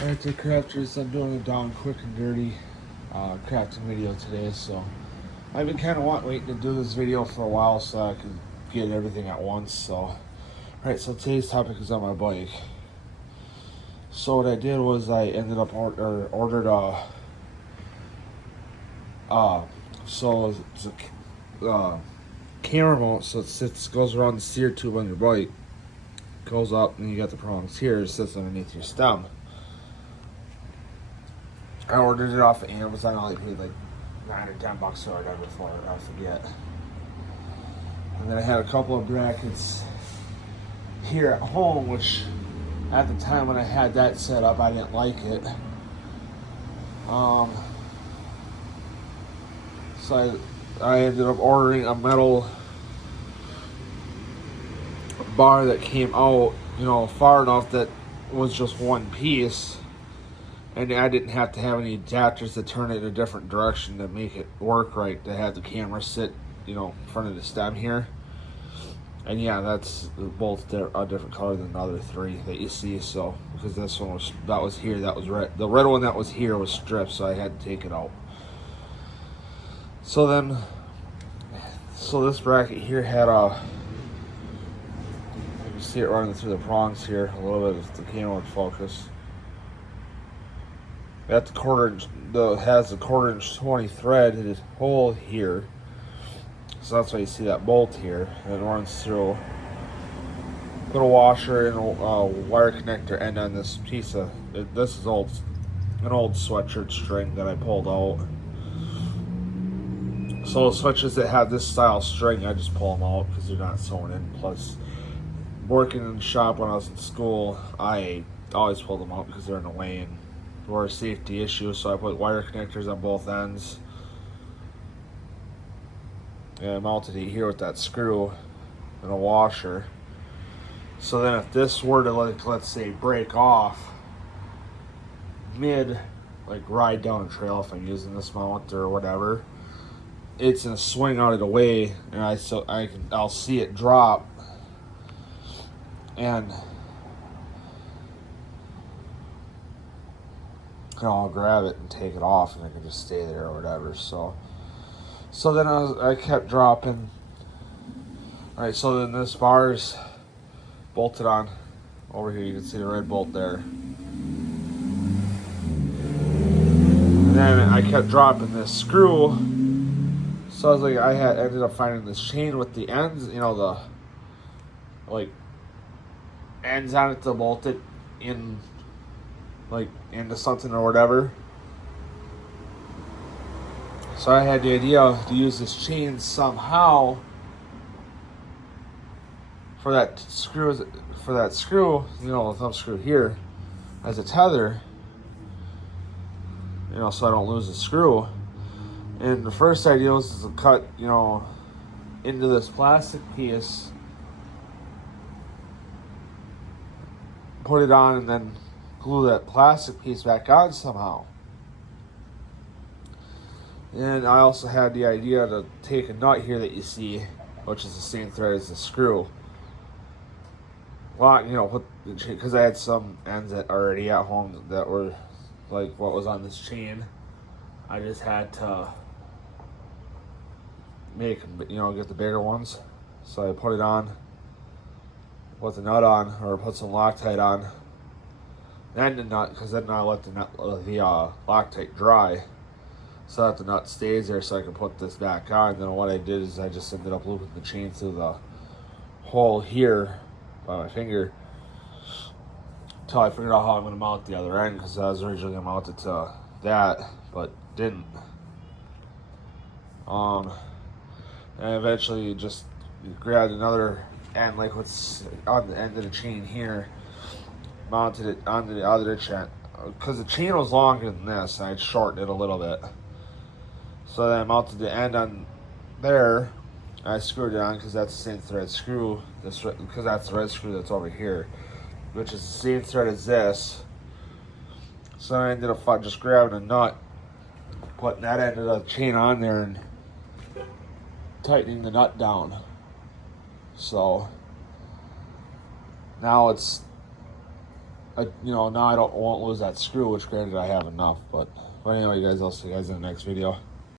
Alright, so crafters, I'm doing a down quick and dirty crafting video today. So I've been kind of waiting to do this video for a while so I could get everything at once. So alright, so today's topic is on my bike. So what I did was I ended up ordered so it's a camera mount, so it goes around the steer tube on your bike, goes up, and you got the prongs here. It sits underneath your stem. I ordered it off of Amazon. I only paid like $9 or $10 or whatever for it. I forget. And then I had a couple of brackets here at home, which at the time when I had that set up, I didn't like it. So I ended up ordering a metal bar that came out, far enough that was just one piece. And I didn't have to have any adapters to turn it in a different direction to make it work right, to have the camera sit, in front of the stem here. And yeah, that's both a different color than the other three that you see. So, because this one was here, that was red. The red one that was here was stripped, so I had to take it out. So this bracket here had you can see it running through the prongs here a little bit if the camera would focus. At the has the 1/4 inch 20 thread in this hole here, so that's why you see that bolt here, and it runs through. Put a washer and a wire connector end on this piece of this is an old sweatshirt string that I pulled out. So the switches that have this style string, I just pull them out because they're not sewn in. Plus, working in the shop when I was in school, I always pulled them out because they're in the way and were a safety issue. So I put wire connectors on both ends. And I mounted it here with that screw and a washer. So then if this were to, let's say, break off mid, ride down a trail, if I'm using this mount or whatever, it's gonna swing out of the way, and I'll see it drop, and I'll grab it and take it off, and it can just stay there or whatever. So then I kept dropping. All right, so then this bar's bolted on over here. You can see the red bolt there. And then I kept dropping this screw. So I was ended up finding this chain with the ends, the ends on it to bolt it in, into something or whatever. So I had the idea to use this chain somehow for that screw, the thumb screw here, as a tether, so I don't lose the screw. And the first idea was to cut, into this plastic piece, put it on, and then glue that plastic piece back on somehow. And I also had the idea to take a nut here that you see, which is the same thread as the screw. Well, because I had some ends that already at home that were like what was on this chain. I just had to get the bigger ones. So I put it on, put the nut on, or put some Loctite on. Then the nut, because then I let the Loctite dry, so that the nut stays there, so I can put this back on. And then what I did is I just ended up looping the chain through the hole here by my finger until I figured out how I'm going to mount the other end, because I was originally going to mount it to that, but didn't. And eventually just grabbed another end, like what's on the end of the chain here, mounted it onto the other chain, because the chain was longer than this, and I'd shortened it a little bit. So then I mounted the end on there, and I screwed it on because that's the same thread screw, because that's the red screw that's over here, which is the same thread as this. So I ended up just grabbing a nut, putting that end of the chain on there, and tightening the nut down. So now now I won't lose that screw, which granted I have enough. But anyway, guys, I'll see you guys in the next video.